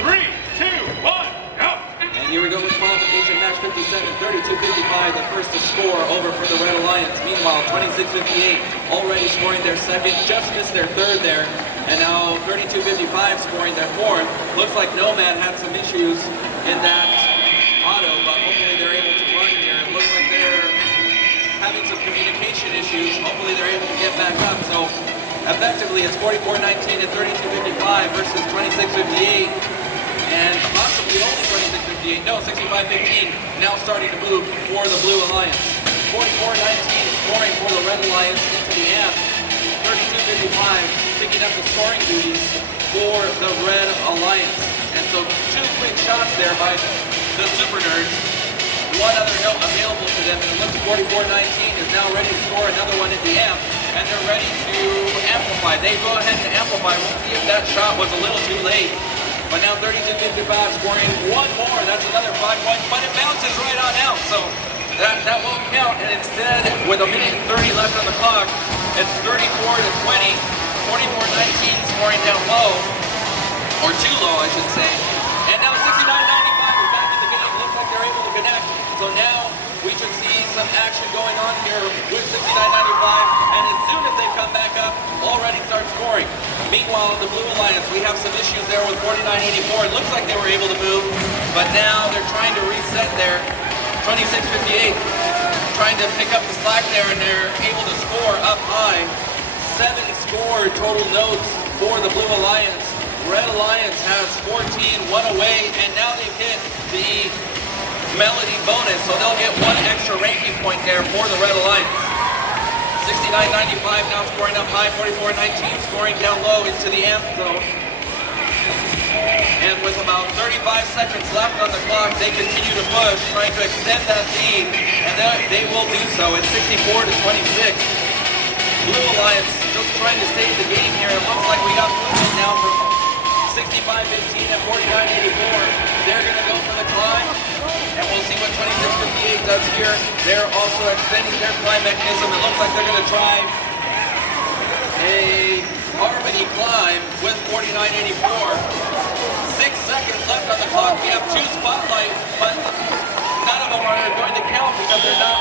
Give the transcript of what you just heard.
3, 2, 1, go! And here we go with qualification, match 57, 32-55, the first to score over for the Red Alliance. Meanwhile, 26-58, already scoring their second, just missed their third there. And now 32-55 scoring their fourth. Looks like NOMAD had some issues in that auto, but hopefully they're able to run here. It looks like they're having some communication issues. Hopefully they're able to get back up. So effectively it's 44-19 and 32-55 versus 26-58. And possibly only 26-58, no, 65-15, now starting to move for the Blue Alliance. 44-19 scoring for the Red Alliance into the amp. 32-55 picking up the scoring duties for the Red Alliance. And so two quick shots there by the SuperNURDs. One other note available to them, and it looks 44-19 is now ready to score another one at the amp, and they're ready to amplify. They go ahead and amplify. We'll see if that shot was a little too late. But now 32-55 scoring one more. That's another 5 points, but it bounces right on out. So that won't count. And instead, with a minute and 30 left on the clock, it's 34-20. 44-19 scoring down low, or too low, I should say. And now 69-95 is back in the game. Looks like they're able to connect. So now we should see some action going on here with 69-95. And as soon as they come back up, already start scoring. Meanwhile, the Blue Alliance, we have some issues there with 49-84. It looks like they were able to move, but now they're trying to reset there. 26-58, trying to pick up the slack there, and they're able to score up high. 7 scored total notes for the Blue Alliance. Red Alliance has 14, 1 away, and now they've hit the Melody bonus, so they'll get 1 extra ranking point there for the Red Alliance. 69-95 now scoring up high, 44-19 scoring down low into the amp zone. And with about 35 seconds left on the clock, they continue to push, trying to extend that lead, and they will do so at 64-26. Blue Alliance just trying to stay the game here. It looks like we got movement now from 65-15 and 49-84. They're going to go for the climb, and we'll see what 26-58 does here. They're also extending their climb mechanism. It looks like they're going to try a harmony climb with 49-84. 6 seconds left on the clock. We have 2 spotlights, but none of them are going to count because they're not